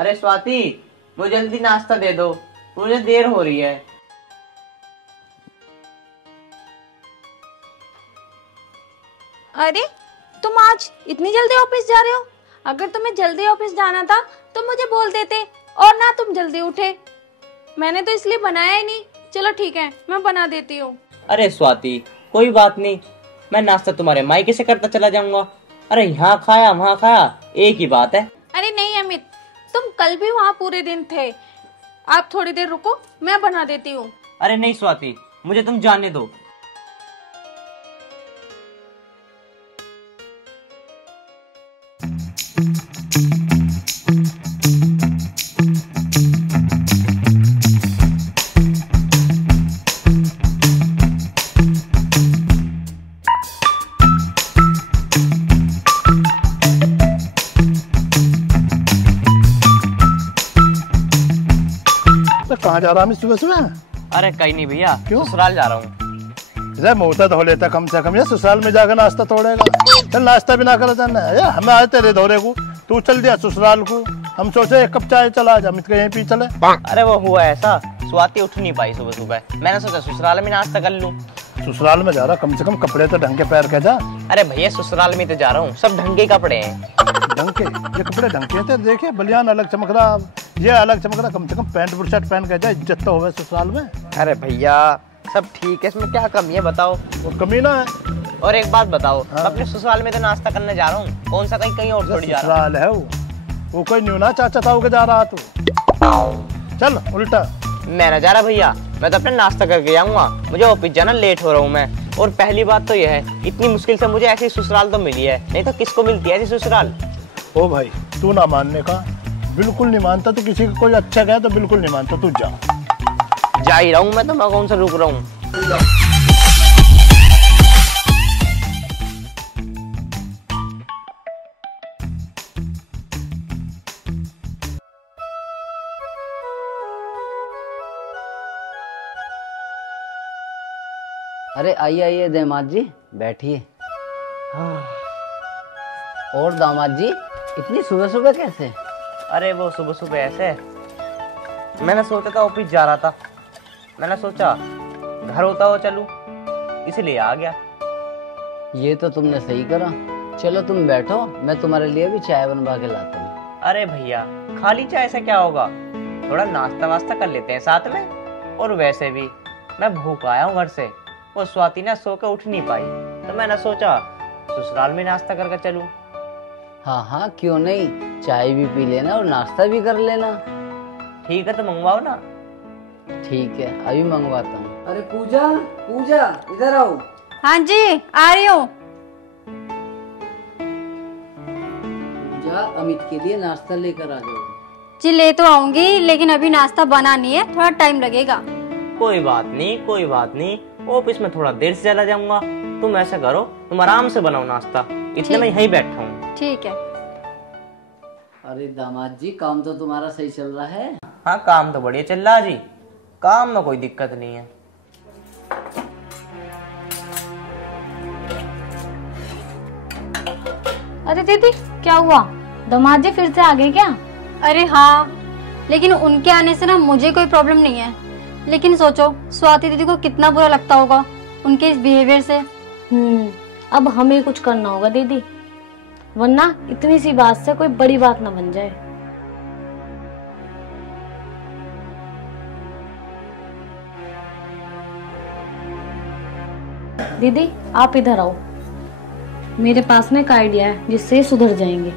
अरे स्वाति, मुझे जल्दी नाश्ता दे दो, मुझे देर हो रही है। अरे तुम आज इतनी जल्दी ऑफिस जा रहे हो? अगर तुम्हें जल्दी ऑफिस जाना था तो मुझे बोल देते, और ना तुम जल्दी उठे। मैंने तो इसलिए बनाया ही नहीं। चलो ठीक है, मैं बना देती हूँ। अरे स्वाति, कोई बात नहीं, मैं नाश्ता तुम्हारे मायके से करता चला जाऊंगा। अरे यहाँ खाया वहाँ खाया, एक ही बात है। अरे नहीं अमित, तुम कल भी वहाँ पूरे दिन थे। आप थोड़ी देर रुको, मैं बना देती हूँ। अरे नहीं स्वाति, मुझे तुम जाने दो। कहाँ जा रहा है सुबह सुबह? अरे कहीं नहीं भैया, क्यों? ससुराल जा रहा हूँ। जब मुँह धो लेता कम से कम, ये ससुराल में जाकर नाश्ता तोड़ेगा। चल नाश्ता भी ना कर जाना है, हमें आए तेरे दौरे को, तू चल दिया ससुराल को। हम सोचे एक कप चाय चला जा, अमित के यहीं पी चले। अरे वो हुआ ऐसा, स्वाति उठ नहीं पाई सुबह सुबह, मैंने सोचा ससुराल में नाश्ता कर लूं। ससुराल में जा रहा, कम से कम कपड़े तो ढंग के पहन के जा। अरे भैया ससुराल में तो जा रहा हूँ, सब ढंग के कपड़े हैं। ढंग के? ये कपड़े ढंग के थे, देखिए बलियान अलग चमक रहा, ये अलग चमक रहा। कम से कम पैंट बुशर्ट पहन के जा, इज्जत तो होवे ससुराल में। अरे भैया सब ठीक है, इसमें क्या कमी है बताओ? वो कमी ना है। और एक बात बताओ, हाँ। अपने ससुराल में तो नाश्ता करने जा रहा हूँ, कौन सा कहीं कहीं और थोड़ी जा रहा हूँ। ससुराल है वो कोई न्यू ना चाचा ताऊ के जा रहा तू। चल उल्टा। मैं ना जा रहा भैया, मैं तो अपने नाश्ता करके जाऊंगा, मुझे ऑफिस जाना, लेट हो रहा हूँ मैं। और पहली बात तो यह है, इतनी मुश्किल से मुझे ऐसी ससुराल तो मिली है, नहीं तो किसको मिलती है ऐसी ससुराल। ओ भाई, तू ना मानने का, बिल्कुल नहीं मानता तो किसी को कोई अच्छा कहे तो बिल्कुल नहीं मानता, तू जा ही रहा हूँ मैं, तो मैं कौन सा रुक रहा हूँ। अरे आइए आइए दामाद जी, बैठिए। और दामाद जी, इतनी सुबह सुबह कैसे? अरे वो सुबह सुबह ऐसे, मैंने सोचा था ऑफिस जा रहा था, मैंने सोचा घर होता हो चलूं, इसलिए आ गया। ये तो तुमने सही करा। चलो तुम बैठो, मैं तुम्हारे लिए भी चाय बनवा के लाता हूँ। अरे भैया खाली चाय से क्या होगा, थोड़ा नाश्ता वास्ता कर लेते हैं साथ में। और वैसे भी मैं भूख आया हूँ घर से, वो स्वाति ना सो के उठ नहीं पाई, तो मैंने सोचा ससुराल में नाश्ता करके चलूं। हाँ हाँ क्यों नहीं, चाय भी पी लेना और नाश्ता भी कर लेना। ठीक है तो मंगवाओ ना। ठीक है, अभी मंगवाता हूँ। अरे पूजा, पूजा इधर आओ। हाँ जी आ रही हूँ। पूजा, अमित के लिए नाश्ता लेकर आ जाओ। जी ले तो आऊंगी, लेकिन अभी नाश्ता बना नहीं है, थोड़ा टाइम लगेगा। कोई बात नहीं, कोई बात नहीं, ऑफिस में थोड़ा देर से चला जाऊंगा। तुम ऐसा करो, तुम आराम से बनाओ नाश्ता, इतने में यहीं बैठा हूँ। ठीक है। अरे दामाद जी, काम तो तुम्हारा सही चल रहा है? हाँ काम तो बढ़िया चल रहा है जी, काम में कोई दिक्कत नहीं है। अरे दीदी क्या हुआ, दामाद जी फिर से आ गए क्या? अरे हाँ, लेकिन उनके आने से ना मुझे कोई प्रॉब्लम नहीं है, लेकिन सोचो स्वाति दीदी को कितना बुरा लगता होगा उनके इस बिहेवियर से। अब हमें कुछ करना होगा दीदी, वरना इतनी सी बात से कोई बड़ी बात ना बन जाए। दीदी आप इधर आओ, मेरे पास में एक आइडिया है जिससे ये सुधर जाएंगे।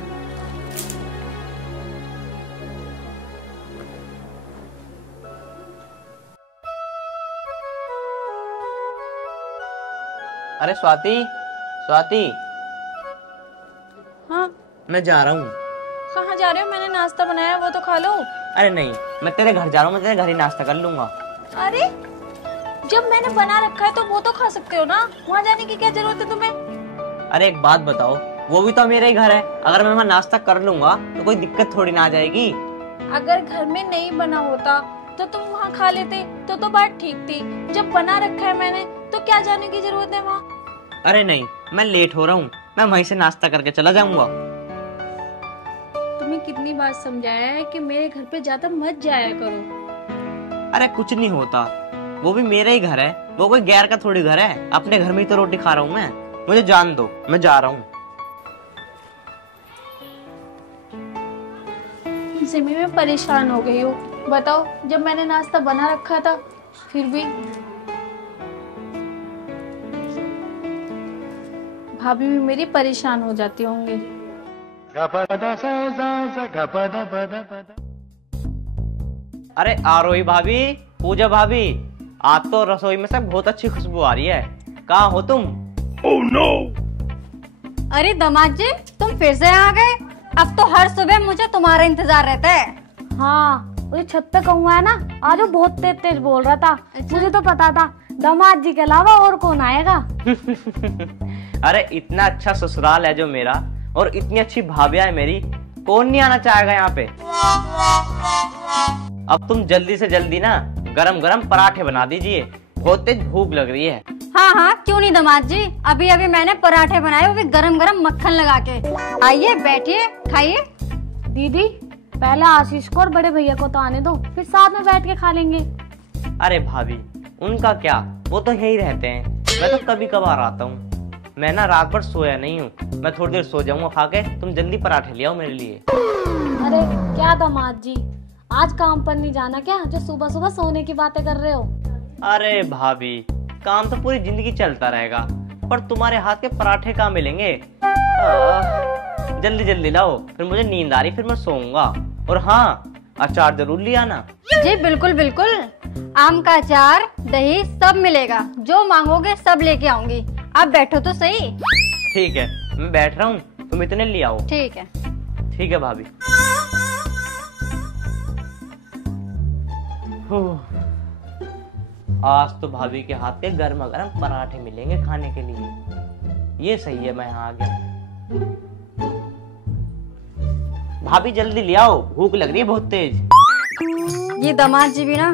अरे स्वाति, स्वाति। हाँ मैं जा रहा हूँ। कहाँ जा रहे हो? मैंने नाश्ता बनाया, वो तो खा लो। अरे नहीं, मैं तेरे घर जा रहा हूँ, मैं तेरे घर ही नाश्ता कर लूंगा। अरे जब मैंने बना रखा है तो वो तो खा सकते हो ना, वहाँ जाने की क्या जरूरत है तुम्हें? अरे एक बात बताओ, वो भी तो मेरा ही घर है, अगर मैं वहाँ नाश्ता कर लूंगा तो कोई दिक्कत थोड़ी ना आ जाएगी। अगर घर में नहीं बना होता तो तुम वहाँ खा लेते, तो बात ठीक थी। जब बना रखा है मैंने, तो क्या जाने की जरूरत है वहाँ? अरे नहीं, मैं लेट हो रहा हूँ, मैं वहीं से नाश्ता करके चला जाऊंगा। तुम्हें कितनी बार समझाया है कि मेरे घर पे ज्यादा मत जाया करो। अरे कुछ नहीं होता, वो भी मेरा ही घर है, वो कोई गैर का थोड़ी घर है। अपने घर में ही तो रोटी खा रहा हूँ मैं, मुझे जान दो, मैं जा रहा हूँ। इनसे भी मैं परेशान हो गई हूँ। बताओ, जब मैंने नाश्ता बना रखा था फिर भी भाभी भी मेरी परेशान हो जाती होंगी। अरे आरोही भाभी, पूजा भाभी, आज तो रसोई में से बहुत अच्छी खुशबू आ रही है। कहाँ हो तुम? Oh no! अरे दामाद जी, तुम फिर से आ गए। अब तो हर सुबह मुझे तुम्हारा इंतजार रहता है। हाँ, मुझे छत पे कहूँगा ना, आज वो बहुत तेज तेज बोल रहा था। मुझे तो पता था दामाद जी के अलावा और कौन आएगा। अरे इतना अच्छा ससुराल है जो मेरा, और इतनी अच्छी भाभियां है मेरी, कौन नहीं आना चाहेगा यहाँ पे। अब तुम जल्दी से जल्दी ना गरम गरम पराठे बना दीजिए, बहुत तेज भूख लग रही है। हाँ हाँ, क्यों नहीं दामाद जी, अभी अभी मैंने पराठे बनाए, वो भी गरम गरम मक्खन लगा के। आइए बैठिए, खाइए। दीदी, पहले आशीष को और बड़े भैया को तो आने दो, फिर साथ में बैठ के खा लेंगे। अरे भाभी, उनका क्या, वो तो यही रहते हैं, मैं तो कभी कभार आता हूँ। मैं ना रात भर सोया नहीं हूँ, मैं थोड़ी देर सो जाऊंगा खा के। तुम जल्दी पराठे ले आओ मेरे लिए। अरे क्या दामाद जी, आज काम पर नहीं जाना क्या, जो सुबह सुबह सोने की बातें कर रहे हो? अरे भाभी, काम तो पूरी जिंदगी चलता रहेगा, पर तुम्हारे हाथ के पराठे कहाँ मिलेंगे। जल्दी जल्दी लाओ, फिर मुझे नींद आ रही, फिर मैं सोऊंगा। और हाँ, अचार जरूर ले आना। जी बिल्कुल बिल्कुल, आम का अचार, दही सब मिलेगा, जो मांगोगे सब लेके आऊंगी। आप बैठो तो सही। ठीक है, मैं बैठ रहा हूँ, तुम इतने ले आओ। ठीक है। ठीक है भाभी। आज तो भाभी के हाथ के गर्मा गर्म पराठे मिलेंगे खाने के लिए। ये सही है, मैं यहाँ आ गया। भाभी जल्दी ले आओ, भूख लग रही है बहुत तेज। ये दामाद जी भी ना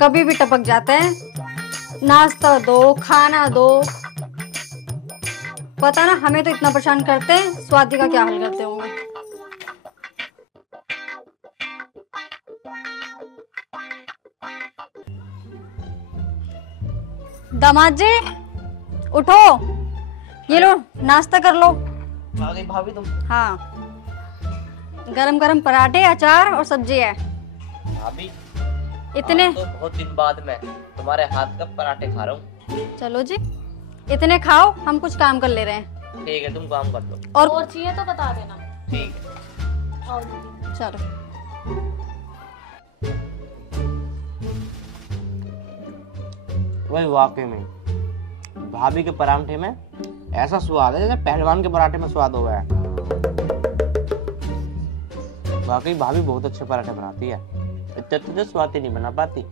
कभी भी टपक जाते हैं। नाश्ता दो, खाना दो, पता ना हमें तो इतना परेशान करते हैं, स्वाति का क्या हाल करते होंगे। दामाद जी उठो, ये लो नाश्ता कर लो। आ गई भाभी तुम? हाँ, गरम गरम पराठे, अचार और सब्जी है। भाभी इतने तो बहुत दिन बाद मैं तुम्हारे हाथ का पराठे खा रहा हूँ। चलो जी, इतने खाओ, हम कुछ काम कर ले रहे हैं। ठीक है, तुम काम कर लो। और चाहिए तो बता देना। ठीक है। आओ दीदी। चलो। वही वाकई में भाभी के पराठे में ऐसा स्वाद है जैसे पहलवान के पराठे में स्वाद हुआ है। वाकई भाभी बहुत अच्छे पराठे बनाती है, इतने तो स्वाद ही नहीं बना पाती।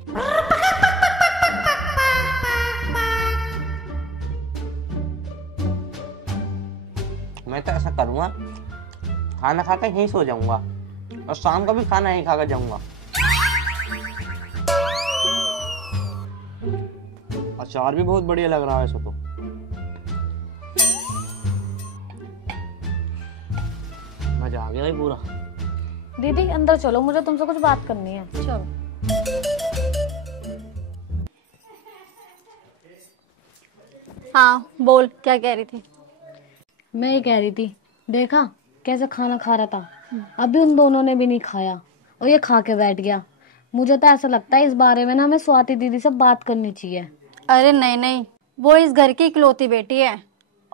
मैं तो ऐसा करूंगा, खाना खाकर यहीं सो जाऊंगा और शाम का भी खाना यहीं खाकर जाऊंगा। अचार भी बहुत बढ़िया लग रहा है ऐसा तो। मजा आ गया भाई पूरा। दीदी अंदर चलो, मुझे तुमसे कुछ बात करनी है। चलो। हाँ बोल, क्या कह रही थी? मैं ये कह रही थी, देखा कैसे खाना खा रहा था, अभी उन दोनों ने भी नहीं खाया और ये खा के बैठ गया। मुझे तो ऐसा लगता है इस बारे में ना हमें स्वाति दीदी से बात करनी चाहिए। अरे नहीं नहीं, वो इस घर की इकलौती बेटी है,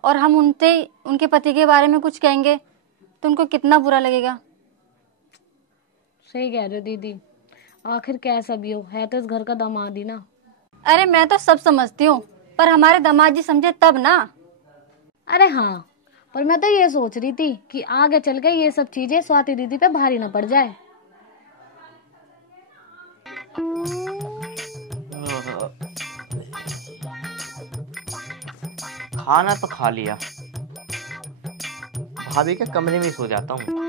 और हम उनसे उनके पति के बारे में कुछ कहेंगे तो उनको कितना बुरा लगेगा। सही कह रहे हो दीदी, आखिर कैसा भी हो, है तो इस घर का दामाद ही ना। अरे मैं तो सब समझती हूँ, पर हमारे दामाद जी समझे तब ना। अरे हाँ, पर मैं तो ये सोच रही थी कि आगे चल के ये सब चीजें स्वाति दीदी पे भारी ना पड़ जाए। खाना तो खा लिया, भाभी के कमरे में सो जाता हूँ।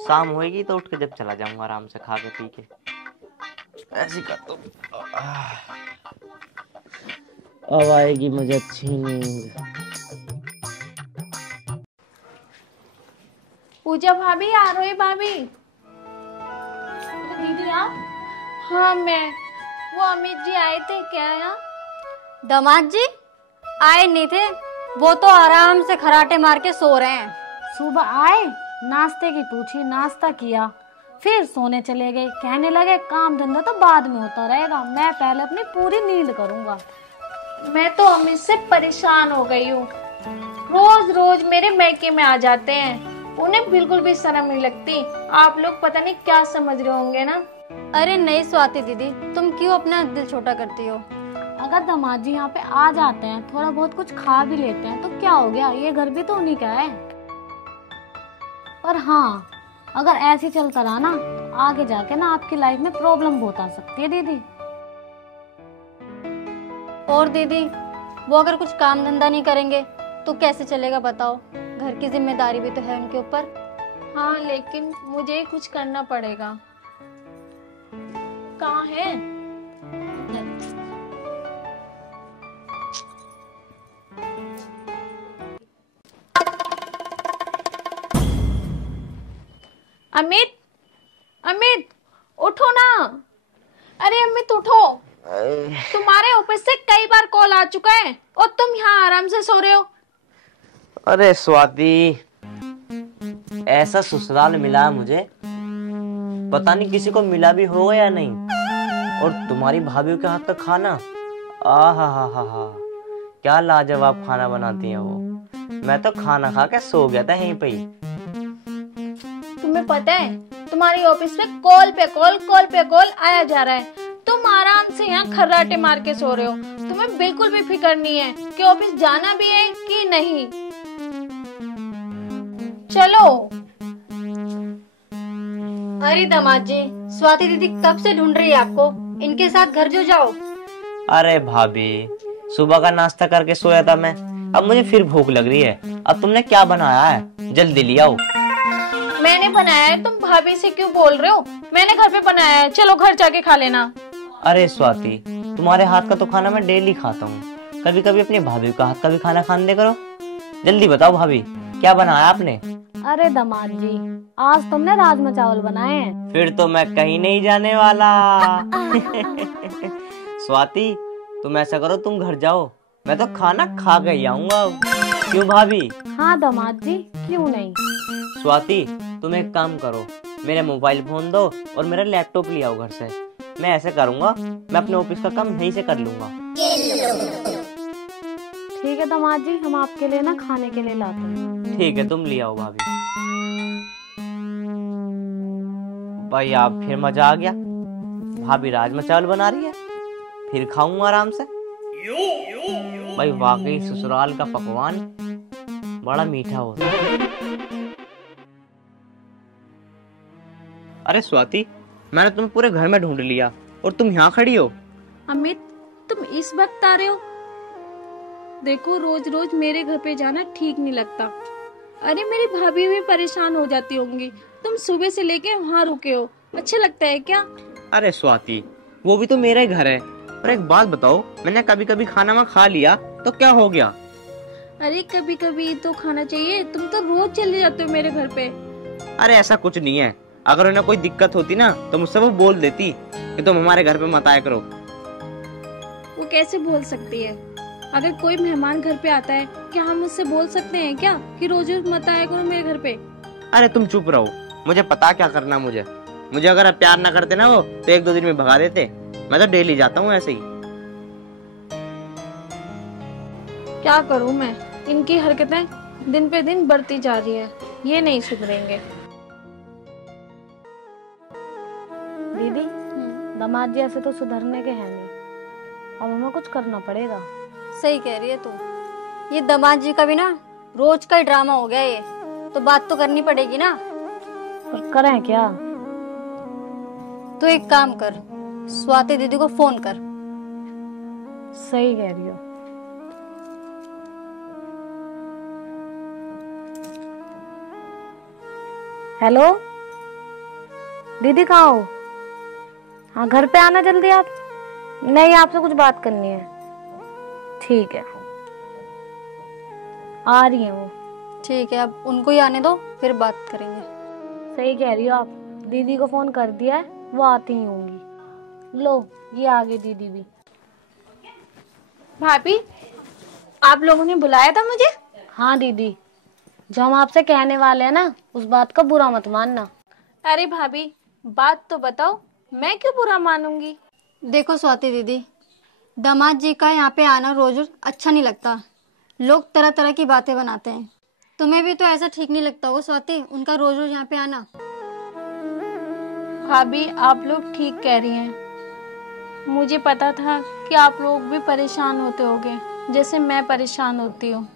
शाम होएगी तो उठ के जब चला जाऊंगा आराम से खा के पी के। ऐसी करता हूँ, अब आएगी मुझे अच्छी नींद। पूजा भाभी, आरोही भाभी, जी आप? हाँ मैं। वो अमित जी आए थे क्या यहाँ? दामाद जी आए नहीं थे, वो तो आराम से खराटे मार के सो रहे हैं। सुबह आए, नाश्ते की पूछी, नाश्ता किया, फिर सोने चले गए। कहने लगे काम धंधा तो बाद में होता रहेगा, मैं पहले अपनी पूरी नींद करूंगा। मैं तो अमित से परेशान हो गई हूँ। रोज रोज मेरे मैके में आ जाते हैं, उन्हें बिल्कुल भी शर्म नहीं लगती। आप लोग पता नहीं क्या समझ रहे होंगे ना। अरे नहीं स्वाति दीदी, तुम क्यों अपना दिल छोटा करती हो? अगर दामाद जी यहाँ पे आ जाते हैं, थोड़ा बहुत कुछ खा भी लेते हैं तो क्या हो गया, ये घर भी तो उन्हीं का है। पर हाँ, अगर ऐसे चलता रहा ना तो आगे जाके ना आपकी लाइफ में प्रॉब्लम बहुत आ सकती है दीदी। और दीदी वो अगर कुछ काम धंधा नहीं करेंगे तो कैसे चलेगा बताओ? घर की जिम्मेदारी भी तो है उनके ऊपर। हाँ लेकिन मुझे कुछ करना पड़ेगा। कहाँ है? अमित, अमित उठो ना। अरे अमित उठो, तुम्हारे ऑफिस से कई बार कॉल आ चुका है और तुम यहाँ आराम से सो रहे हो। अरे स्वाति, ऐसा ससुराल मिला है मुझे, पता नहीं किसी को मिला भी होगा या नहीं। और तुम्हारी भाभी के हाथ का खाना, हा, क्या लाजवाब खाना बनाती है वो। मैं तो खाना खा के सो गया था यहीं पे ही। तुम्हें पता है तुम्हारी ऑफिस में कॉल पे कॉल आया जा रहा है, तुम आराम से यहाँ खर्राटे मार के सो रहे हो। तुम्हें बिल्कुल भी फिक्र नहीं है कि ऑफिस जाना भी है कि नहीं। चलो। अरे दामाद जी, स्वाति दीदी कब से ढूंढ रही है आपको, इनके साथ घर जो जाओ। अरे भाभी, सुबह का नाश्ता करके सोया था मैं, अब मुझे फिर भूख लग रही है। अब तुमने क्या बनाया है, जल्दी ले आओ। मैंने बनाया है, तुम भाभी से क्यों बोल रहे हो? मैंने घर पे बनाया है, चलो घर जाके खा लेना। अरे स्वाति, तुम्हारे हाथ का तो खाना मैं डेली खाता हूँ, कभी कभी अपनी भाभी का हाथ का भी खाना खाने दे करो। जल्दी बताओ भाभी, क्या बनाया आपने? अरे दामाद जी, आज तुमने राजमा चावल बनाए हैं। फिर तो मैं कहीं नहीं जाने वाला। स्वाति, तुम ऐसा करो, तुम घर जाओ, मैं तो खाना खा के ही आऊंगा। क्यों भाभी? हाँ दामाद जी, क्यों नहीं। स्वाति, तुम एक काम करो, मेरे मोबाइल फोन दो और मेरा लैपटॉप ले आओ घर से। मैं ऐसे करूंगा, मैं अपने ऑफिस का काम यहीं से कर लूंगा। ठीक है दामाद जी, हम आपके लिए ना खाने के लिए लाते हैं। ठीक है, तुम ले आओ भाभी। भाई आप फिर मजा आ गया, भाभी राजमा चावल बना रही है, फिर खाऊंगा आराम से। भाई वाकई ससुराल का पकवान बड़ा मीठा होता है। अरे स्वाति, मैंने तुम्हें पूरे घर में ढूंढ लिया और तुम यहाँ खड़ी हो। अमित, तुम इस वक्त आ रहे हो? देखो रोज रोज मेरे घर पे जाना ठीक नहीं लगता। अरे मेरी भाभी भी परेशान हो जाती होंगी, तुम सुबह से लेके वहाँ रुके हो, अच्छा लगता है क्या? अरे स्वाति, वो भी तो मेरा ही घर है। और एक बात बताओ, मैंने कभी कभी खाना में खा लिया तो क्या हो गया? अरे कभी कभी तो खाना चाहिए, तुम तो रोज चले जाते हो मेरे घर पे। अरे ऐसा कुछ नहीं है, अगर उन्हें कोई दिक्कत होती ना तो मुझसे वो बोल देती कि तुम हमारे घर पे मत आया करो। वो कैसे बोल सकती है? अगर कोई मेहमान घर पे आता है, क्या हम उससे बोल सकते हैं क्या कि रोज रोज मत आया करो मेरे घर पे? अरे तुम चुप रहो, मुझे पता क्या करना। मुझे अगर आप प्यार ना करते ना वो तो एक दो दिन में भगा देते। मैं तो डेली जाता हूँ ऐसे ही। क्या करूँ मैं, इनकी हरकतें दिन पे दिन बढ़ती जा रही है, ये नहीं सुधरेंगे। दीदी, दामाद जी ऐसे तो सुधरने के हैं नहीं, अब हमें कुछ करना पड़ेगा। सही कह रही है तू, ये दामाद जी का भी ना रोज का ही ड्रामा हो गया ये, तो बात तो करनी पड़ेगी ना। पर करें क्या? तो एक काम कर, स्वाति दीदी को फोन कर। सही कह रही हो। हेलो दीदी, कहाँ हो? हाँ घर पे आना जल्दी आप। नहीं, आपसे कुछ बात करनी है। ठीक है, आ रही है वो। ठीक है, अब उनको ही आने दो, फिर बात करेंगे। सही कह रही हो आप, दीदी को फोन कर दिया है, वो आती ही होंगी। लो ये आ गई दीदी भी। भाभी, आप लोगों ने बुलाया था मुझे? हाँ दीदी, जो हम आपसे कहने वाले हैं ना, उस बात का बुरा मत मानना। अरे भाभी, बात तो बताओ, मैं क्यों बुरा मानूंगी? देखो स्वाति दीदी, दामाद जी का यहाँ पे आना रोज रोज अच्छा नहीं लगता। लोग तरह तरह की बातें बनाते हैं। तुम्हें भी तो ऐसा ठीक नहीं लगता होगा स्वाति, उनका रोज रोज यहाँ पे आना। भाभी, आप लोग ठीक कह रही हैं। मुझे पता था कि आप लोग भी परेशान होते होगे, जैसे मैं परेशान होती हूँ।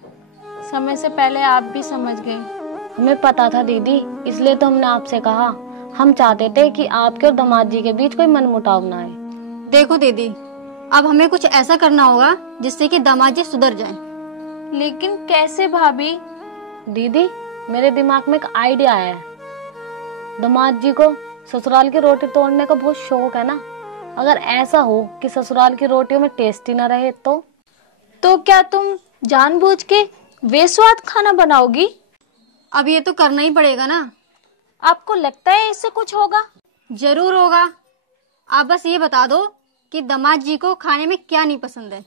समय से पहले आप भी समझ गए। हमें पता था दीदी, इसलिए तो हमने आपसे कहा। हम चाहते थे कि आपके और दामाद जी के बीच कोई मनमुटाव ना आए। देखो दीदी, अब हमें कुछ ऐसा करना होगा जिससे कि दामाद जी सुधर जाएं। लेकिन कैसे भाभी? दीदी, मेरे दिमाग में एक आइडिया आया है। दामाद जी को ससुराल की रोटी तोड़ने का बहुत शौक है ना। अगर ऐसा हो कि ससुराल की रोटियों में टेस्ट ही ना रहे तो क्या तुम जानबूझ के बेस्वाद खाना बनाओगी? अब ये तो करना ही पड़ेगा ना। आपको लगता है इससे कुछ होगा? जरूर होगा। आप बस ये बता दो कि दामाद जी को खाने में क्या नहीं पसंद है।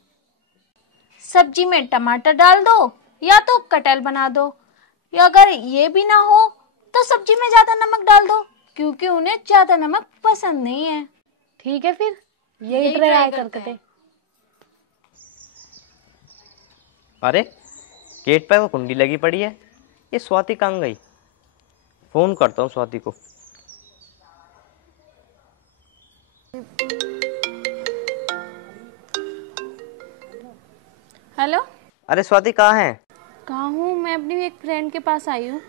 सब्जी में टमाटर डाल दो या तो कटहल बना दो, या अगर ये भी ना हो तो सब्जी में ज्यादा नमक डाल दो, क्योंकि उन्हें ज्यादा नमक पसंद नहीं है। ठीक है, फिर यही ट्राई करते हैं। अरे गेट पे वो कुंडी लगी पड़ी है, ये स्वाति कहाँ गई? फोन करता हूँ स्वाति को। हेलो। अरे स्वाति कहाँ है? कहाँ हूँ? मैं अपनी एक फ्रेंड के पास आई हूँ।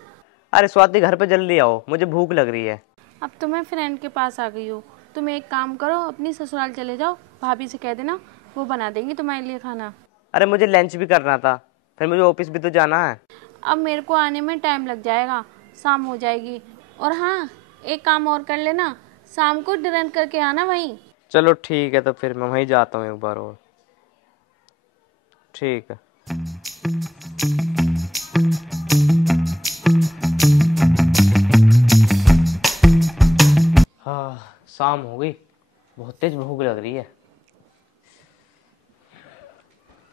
अरे स्वाति घर पे जल्दी आओ, मुझे भूख लग रही है। अब तो मैं फ्रेंड के पास आ गई हूँ। तुम एक काम करो, अपनी ससुराल चले जाओ, भाभी से कह देना, वो बना देंगी तुम्हारे लिए खाना। अरे मुझे लंच भी करना था, फिर मुझे ऑफिस भी तो जाना है। अब मेरे को आने में टाइम लग जाएगा, शाम हो जाएगी। और हाँ, एक काम और कर लेना, शाम को डिनर करके आना वहीं। चलो ठीक है, तो फिर मैं वहीं जाता हूँ एक बार और। ठीक है। हाँ, शाम हो गई, बहुत तेज भूख लग रही है।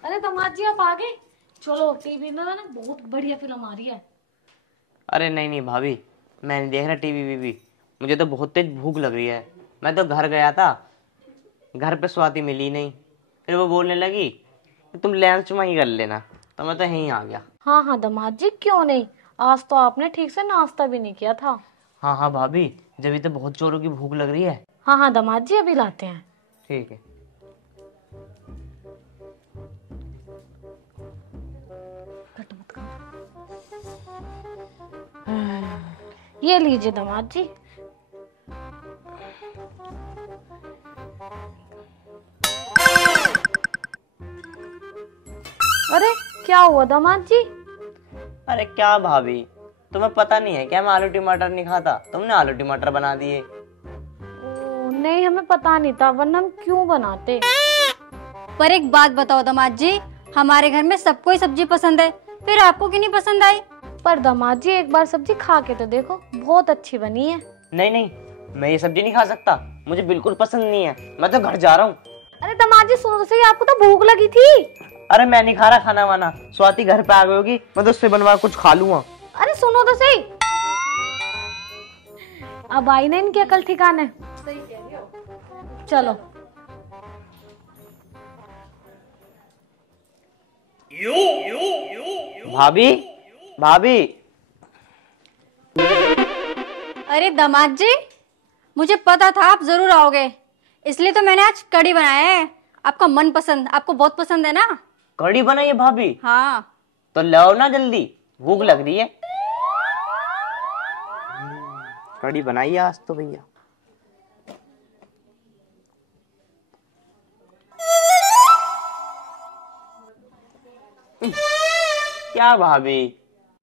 अरे दामाद जी, आप आ गए? चलो टीवी में ना बहुत बढ़िया फिल्म आ रही है। अरे नहीं नहीं भाभी, मैं नहीं देख रहा टीवी वीवी, मुझे तो बहुत तेज भूख लग रही है। मैं तो घर गया था, घर पे स्वाति मिली नहीं, फिर वो बोलने लगी कि तुम लंच वहीं कर लेना, तो मैं तो यहीं आ गया। हाँ हाँ दामाद जी, क्यों नहीं, आज तो आपने ठीक से नाश्ता भी नहीं किया था। हाँ हाँ भाभी, जब तो बहुत जोरों की भूख लग रही है। हाँ हाँ दामाद जी, अभी लाते हैं। ठीक है। ये लीजिए दामाद जी। अरे क्या हुआ दामाद जी? अरे क्या भाभी, तुम्हें पता नहीं है क्या मैं आलू टमाटर नहीं खाता? तुमने आलू टमाटर बना दिए। नहीं, हमें पता नहीं था, वरना हम क्यों बनाते। पर एक बात बताओ दामाद जी, हमारे घर में सबको ही सब्जी पसंद है, फिर आपको क्यों नहीं पसंद आई? पर दामाद जी, एक बार सब्जी खा के तो देखो, बहुत अच्छी बनी है। नहीं नहीं, मैं ये सब्जी नहीं खा सकता, मुझे बिल्कुल पसंद नहीं है, मैं तो घर जा रहा हूँ। अरे दामाद जी सुनो तो सही, आपको तो भूख लगी थी। अरे मैं नहीं खा रहा खाना वाना, स्वाति घर पे आ गई होगी, मैं तो उससे बनवा कुछ खा लूंगा। अरे सुनो तो सही, अब आई ना इनकी अकल ठिकाने। चलो। भाभी भाभी। अरे दामाद जी, मुझे पता था आप जरूर आओगे, इसलिए तो मैंने आज कढ़ी बनाया है, आपका मन पसंद, आपको बहुत पसंद है ना। कढ़ी बनाई है भाभी? हाँ। तो लाओ ना जल्दी, भूख लग रही है। कढ़ी बनाई है आज तो भैया। क्या भाभी?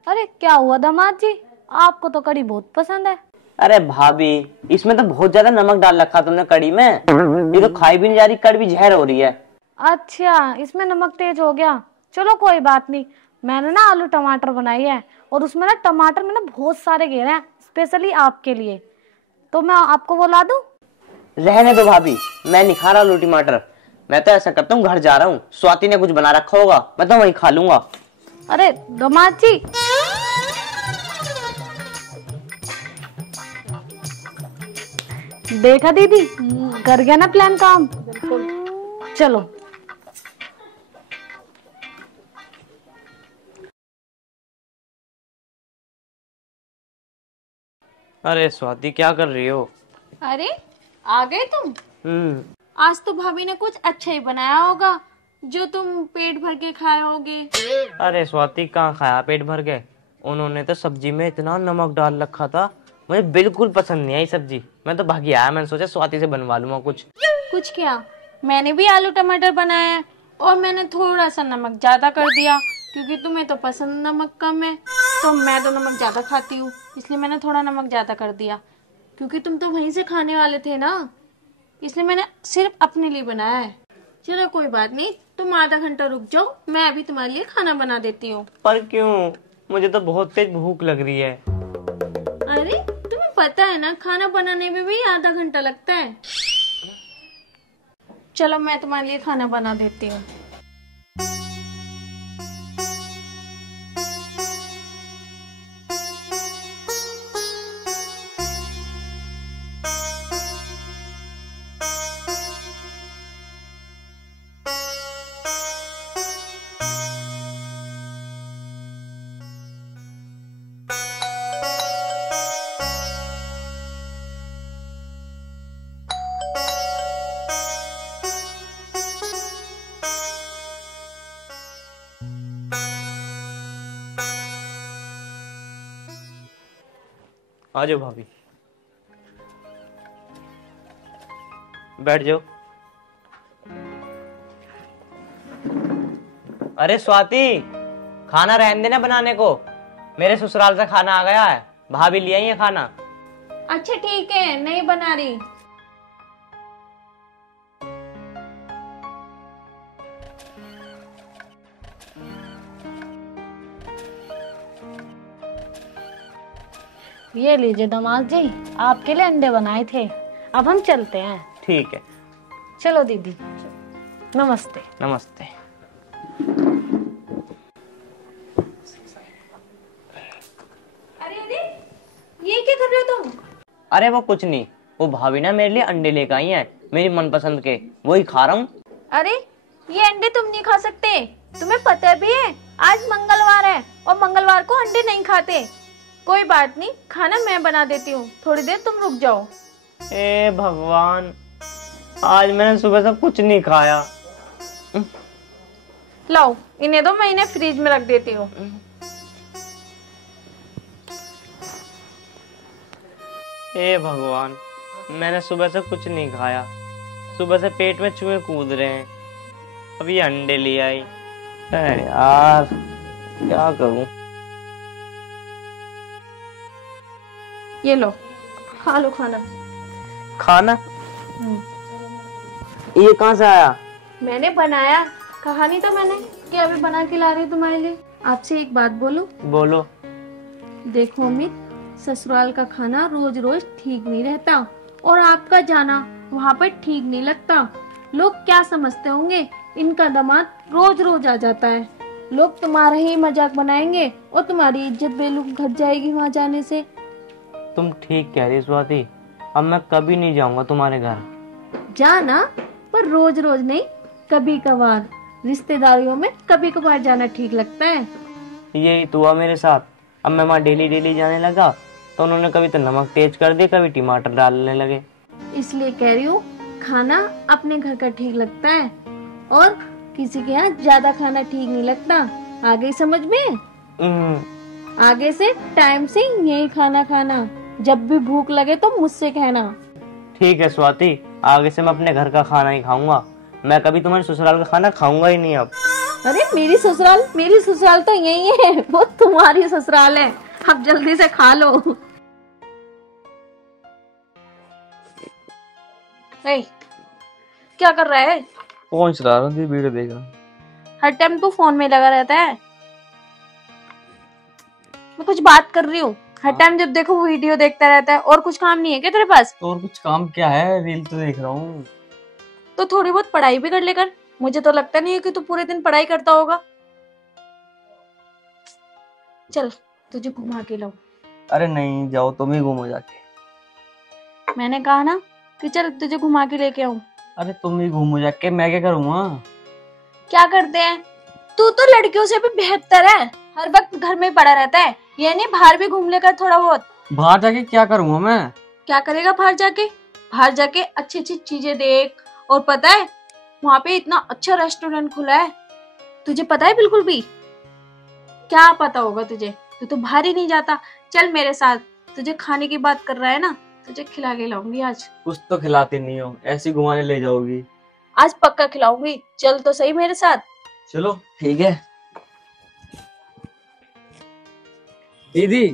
अरे क्या हुआ दामाद जी, आपको तो कढ़ी बहुत पसंद है। अरे भाभी, इसमें तो बहुत ज्यादा नमक डाल रखा तुमने कढ़ी में, ये तो खाई भी नहीं जा रही, कड़वी जहर हो रही है। अच्छा, इसमें नमक तेज हो गया। चलो कोई बात नहीं, मैंने ना आलू टमाटर बनाई है, और उसमें ना टमाटर मैंने बहुत सारे घेरे हैं स्पेशली आपके लिए, तो मैं आपको वो ला दूं? रहने दो भाभी, मैं नहीं खा रहा आलू टमाटर। मैं तो ऐसा करता हूँ, घर जा रहा हूँ, स्वाति ने कुछ बना रखा होगा, मैं तो वहीं खा लूंगा। अरे दामाद जी, देखा दीदी, कर गया ना प्लान काम। चलो। अरे स्वाति क्या कर रही हो? अरे आ गए तुम। आज तो भाभी ने कुछ अच्छा ही बनाया होगा जो तुम पेट भर के खाए होगे। अरे स्वाति कहाँ खाया पेट भर के, उन्होंने तो सब्जी में इतना नमक डाल रखा था, मुझे बिल्कुल पसंद नहीं आई सब्जी। मैं तो भागी आया, मैंने सोचा स्वाति से बनवा लूंगा कुछ। कुछ क्या, मैंने भी आलू टमाटर बनाया है और मैंने थोड़ा सा नमक ज्यादा कर दिया क्योंकि तुम्हें तो पसंद नमक कम है, तो मैं तो नमक ज्यादा खाती हूँ इसलिए मैंने थोड़ा नमक ज्यादा कर दिया। क्योंकि तुम तो वहीं से खाने वाले थे ना, इसलिए मैंने सिर्फ अपने लिए बनाया है। चलो कोई बात नहीं, तुम आधा घंटा रुक जाओ, मैं अभी तुम्हारे लिए खाना बना देती हूँ। पर क्यों? मुझे तो बहुत तेज भूख लग रही है। अरे तुम्हें पता है ना, खाना बनाने में भी आधा घंटा लगता है। चलो मैं तुम्हारे लिए खाना बना देती हूँ। आ जाओ भाभी, बैठ जाओ। अरे स्वाति, खाना रहने देना बनाने को, मेरे ससुराल से खाना आ गया है, भाभी ले आई है खाना। अच्छा ठीक है, नहीं बना रही। ये लीजिए दामाद जी, आपके लिए अंडे बनाए थे। अब हम चलते हैं। ठीक है, चलो दीदी, नमस्ते। नमस्ते। अरे अरे, ये क्या कर रहे हो तुम? अरे वो कुछ नहीं, वो भाभी ना मेरे लिए अंडे लेकर आई हैं, मेरी मनपसंद के, वही खा रहा हूँ। अरे ये अंडे तुम नहीं खा सकते, तुम्हें पता भी है आज मंगलवार है और मंगलवार को अंडे नहीं खाते। कोई बात नहीं, खाना मैं बना देती हूँ, थोड़ी देर तुम रुक जाओ। ए भगवान, आज मैंने सुबह से कुछ नहीं खाया। लाओ इन्हें दो, मैं इन्हें फ्रिज में रख देती हूँ। ए भगवान, मैंने सुबह से कुछ नहीं खाया, सुबह से पेट में चूहे कूद रहे हैं, अभी अंडे ले आई। अरे यार क्या करूं। ये लो, खा लो खाना। खाना? ये कहाँ से आया? मैंने बनाया, कहा नहीं तो मैंने कि अभी बना के ला रही हूँ तुम्हारे लिए। आपसे एक बात बोलूं? बोलो। देखो अमित, ससुराल का खाना रोज रोज ठीक नहीं रहता और आपका जाना वहाँ पर ठीक नहीं लगता। लोग क्या समझते होंगे, इनका दामाद रोज रोज आ जाता है, लोग तुम्हारा ही मजाक बनाएंगे और तुम्हारी इज्जत बेलूम घट जाएगी वहाँ जाने से। तुम ठीक कह रही स्वाति, अब मैं कभी नहीं जाऊंगा तुम्हारे घर। जाना, पर रोज रोज नहीं, कभी कभार, रिश्तेदारियों में कभी कभार जाना ठीक लगता है। यही तो हुआ मेरे साथ, अब मैं वहाँ डेली डेली जाने लगा तो उन्होंने कभी तो नमक तेज कर दिया, कभी टमाटर डालने लगे। इसलिए कह रही हूँ, खाना अपने घर का ठीक लगता है और किसी के यहाँ ज्यादा खाना ठीक नहीं लगता। आगे समझ में? आगे से टाइम से यही खाना खाना, जब भी भूख लगे तो मुझसे कहना। ठीक है स्वाति, आगे से मैं अपने घर का खाना ही खाऊंगा, मैं कभी तुम्हारे ससुराल का खाना खाऊंगा ही नहीं अब। अरे मेरी ससुराल तो यही है, वो तुम्हारी ससुराल है। अब जल्दी से खा लो। ए, क्या कर रहा है? फोन चला रहा हूँ, वीडियो देख रहा हूँ। हर टाइम तू फोन में लगा रहता है। मैं कुछ बात कर रही हूँ, हर टाइम जब देखो वो वीडियो देखता रहता है, और कुछ काम नहीं है क्या तेरे पास? तो और कुछ काम क्या है, रील तो देख रहा हूँ। तो थोड़ी बहुत पढ़ाई भी कर लेकर। मुझे तो लगता नहीं है कि तू पूरे दिन पढ़ाई करता होगा। चल तुझे घुमा के लाऊं। अरे नहीं, जाओ तुम ही घूमो जाके। मैंने कहा ना कि चल तुझे घुमा के लेके आऊं। अरे तुम ही घूमो जाके, मैं क्या करूँगा? क्या करते हैं? तू तो लड़कियों से भी बेहतर है, हर वक्त घर में पड़ा रहता है। ये नहीं बाहर भी घूम लेकर थोड़ा बहुत। बाहर जाके क्या करूँगा मैं? क्या करेगा बाहर जाके? बाहर जाके अच्छी अच्छी चीजें देख। और पता है वहां पे इतना अच्छा रेस्टोरेंट खुला है, तुझे पता है बिल्कुल भी? क्या पता होगा तुझे, तू तो बाहर ही नहीं जाता। चल मेरे साथ, तुझे खाने की बात कर रहा है ना, तुझे खिला के लाऊंगी आज। कुछ तो खिलाती नहीं हो, ऐसी घुमाने ले जाओगी। आज पक्का खिलाऊंगी, चल तो सही मेरे साथ। चलो ठीक है। दीदी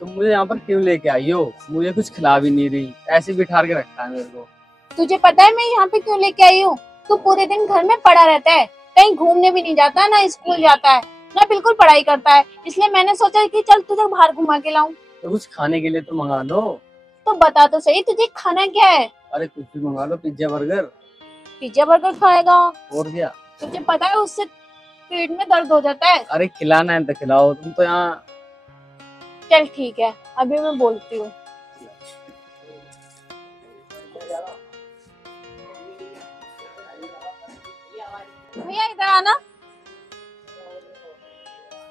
तुम मुझे यहाँ पर क्यों लेके आई हो? मुझे कुछ खिला भी नहीं रही, ऐसे बिठा के रखा है मेरे को। तुझे पता है मैं यहाँ पे क्यों लेके आई हूँ? तू पूरे दिन घर में पड़ा रहता है, कहीं घूमने भी नहीं जाता, ना स्कूल जाता है, ना बिल्कुल पढ़ाई करता है। इसलिए मैंने सोचा कि चल तुझे बाहर घुमा के लाऊं। तो कुछ खाने के लिए तो मंगा लो। तो बता तो सही, तुझे खाना क्या है? अरे कुछ भी मंगा लो, पिज्जा बर्गर। पिज्जा बर्गर खाएगा? और क्या? तुझे पता है उससे पेट में दर्द हो जाता है। अरे खिलाना है तो खिलाओ, तुम तो यहाँ। चल ठीक है, अभी मैं बोलती हूँ। भैया इधर आना,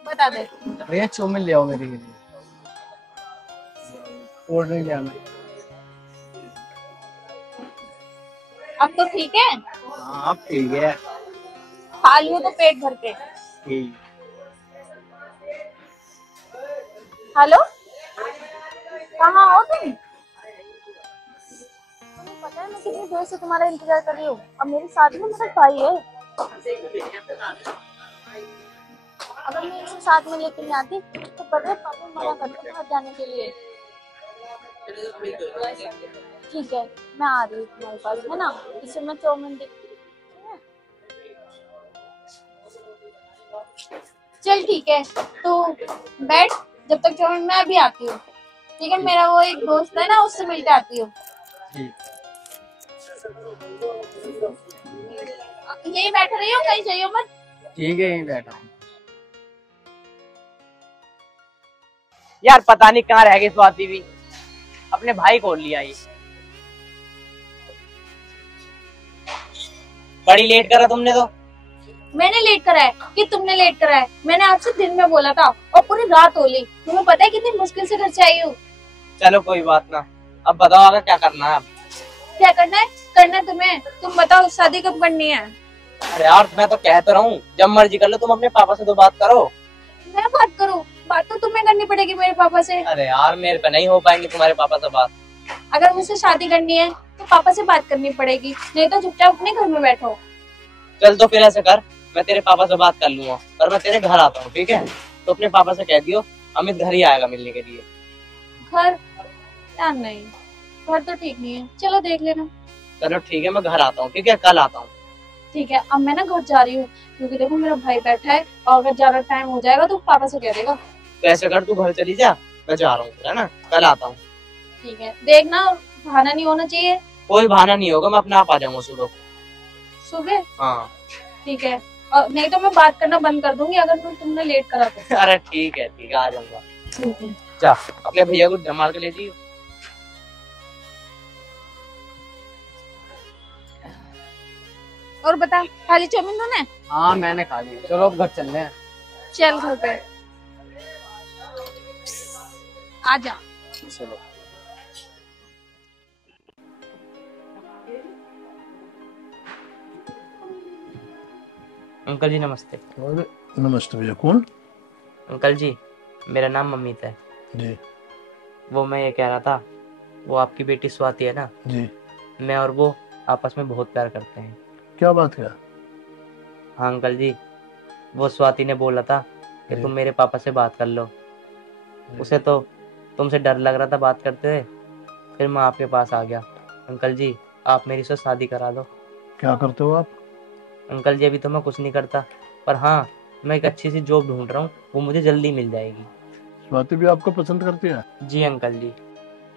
बता दे। भैया चाउमीन ले आओ मेरे लिए। कोल्ड ड्रिंक ले आना। अब तो ठीक है? हाँ अब ठीक है। खा लियो तो पेट भर के। ठीक। हेलो, कहाँ हो तुम? तुम्हें पता है मैं कितनी देर से तुम्हारा इंतजार कर रही हूँ। अब मेरे साथ में मेरा भाई है, अगर मैं इसे साथ में लेकर नहीं आती तो पता है पापा मना करते बाहर जाने के लिए। ठीक है, मैं आ रही हूँ तुम्हारे पास, है ना? इसे मैं चाउमीन देखती हूँ। चल ठीक है, तो बैठ, जब तक चाउमीन मैं अभी आती हूँ। ठीक है, मेरा वो एक दोस्त है ना, उससे मिलके आती हूँ। यही बैठ रही हो, कहीं जाइयो मत। ठीक है, यहीं बैठा हूँ। यार पता नहीं कहाँ रह गई स्वाति भी, अपने भाई को लिया ये। बड़ी लेट करा तुमने तो। मैंने लेट करा है कि तुमने लेट करा है? मैंने आपसे दिन में बोला था और पूरी रात हो ली। तुम्हें पता है कितनी मुश्किल से घर से आई हूँ। चलो कोई बात ना, अब बताओ आगे क्या करना है। अब क्या करना है? करना है तुम्हें, तुम बताओ शादी कब करनी है? अरे यार मैं तो कह तो रहा हूँ, जब मर्जी कर लो, तुम अपने पापा से तो बात करो। मैं बात करूँ? बात तो तुम्हें करनी पड़ेगी मेरे पापा से। अरे यार मेरे पे नहीं हो पाएंगे तुम्हारे पापा से बात। अगर मुझसे शादी करनी है तो पापा से बात करनी पड़ेगी, नहीं तो चुपचाप अपने घर में बैठो। चल तो फिर ऐसे कर, मैं तेरे पापा से बात कर लूंगा और मैं तेरे घर आता हूँ, ठीक है? तो अपने पापा से कह दियो अमित घर ही आएगा मिलने के लिए। घर? यार नहीं, घर तो ठीक नहीं है, चलो देख लेना। चलो ठीक है, मैं घर आता हूँ, ठीक है? कल आता हूँ। ठीक है, अब मैं ना घर जा रही हूँ, क्योंकि देखो मेरा भाई बैठा है और अगर ज्यादा टाइम हो जाएगा तो पापा से कह देगा। तो ऐसे कर, तू घर चली जा, मैं जा रहा हूँ, है ना? कल आता हूँ। ठीक है, देखना बहाना नहीं होना चाहिए। कोई बहाना नहीं होगा, मैं अपने आप आ जाऊंगा सुबह को। सुबह? हाँ ठीक है, और नहीं तो मैं बात करना बंद कर दूंगी अगर तुमने लेट करा तो। अरे ठीक है आ जाऊंगा। ठीक है। जा अपने भैया को जमाल के ले जी। और बता, खाली चाउमीन तूने? हाँ मैंने खा लिया, चलो अब घर चल रहे हैं। चल घर पे आ जा। चलो। अंकल जी नमस्ते। और नमस्ते भैया, कौन? अंकल जी मेरा नाम अमित है जी। वो मैं ये कह रहा था, वो आपकी बेटी स्वाति है ना, जी। मैं और वो आपस में बहुत प्यार करते हैं। क्या बात क्या? हाँ अंकल जी, वो स्वाति ने बोला था कि जी। तुम मेरे पापा से बात कर लो। उसे तो तुमसे डर लग रहा था बात करते हुए, फिर मैं आपके पास आ गया। अंकल जी आप मेरी से शादी करा दो। क्या करते हो आप? अंकल जी अभी तो मैं कुछ नहीं करता, पर हाँ मैं एक अच्छी सी जॉब ढूंढ रहा हूँ, वो मुझे जल्दी मिल जाएगी। स्वाति भी आपको पसंद करती है? जी अंकल जी।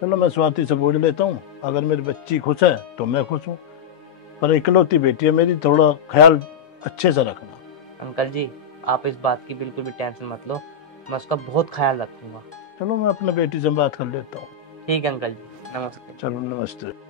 चलो मैं स्वाति से पूछ लेता हूँ, अगर मेरी बच्ची खुश है तो मैं खुश हूँ, पर इकलौती बेटी है मेरी, थोड़ा ख्याल अच्छे से रखना। अंकल जी आप इस बात की बिल्कुल भी टेंशन मत लो, मैं उसका बहुत ख्याल रखूंगा। चलो मैं अपने बेटी से बात कर लेता हूँ। ठीक है अंकल जी, नमस्ते। चलो नमस्ते।